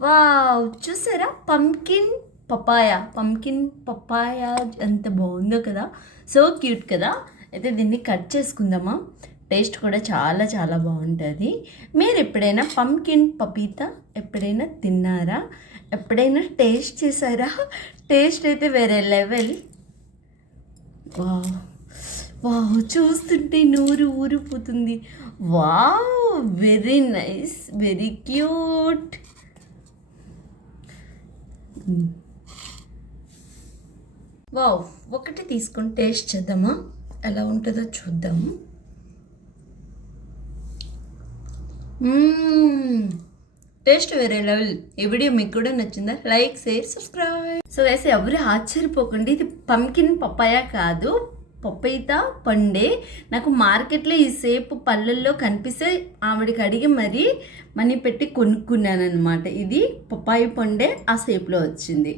Wow! చూసారా pumpkin papaya ఎంత బాగుందో కదా, సో క్యూట్ కదా. అయితే దీన్ని కట్ చేసుకుందామా. టేస్ట్ కూడా చాలా చాలా బాగుంటుంది. మీరు ఎప్పుడైనా పంకిన్ పపీతా ఎప్పుడైనా తిన్నారా? ఎప్పుడైనా టేస్ట్ చేశారా? టేస్ట్ అయితే వేరే లెవెల్. వావ్ వావ్, చూస్తుంటే నోరు ఊరిపోతుంది. Wow, very nice, very cute. Wow, ఒకటి తీసుకొని టేస్ట్ చేద్దామా, ఎలా ఉంటుందో చూద్దాము. టేస్ట్ వేరే లెవెల్. ఈ వీడియో మీకు కూడా నచ్చిందా? Like, share, subscribe. So guys, ఎవరు ఆశ్చర్యపోకండి, ఇది పంకిన్ పపాయ కాదు, పపైతా పండే. నాకు మార్కెట్లో ఈ సేపు పళ్ళల్లో కనిపిస్తే ఆవిడకి అడిగి మరీ మనీ పెట్టి కొనుక్కున్నాను అనమాట. ఇది పపాయ పండే ఆ సేపులో వచ్చింది.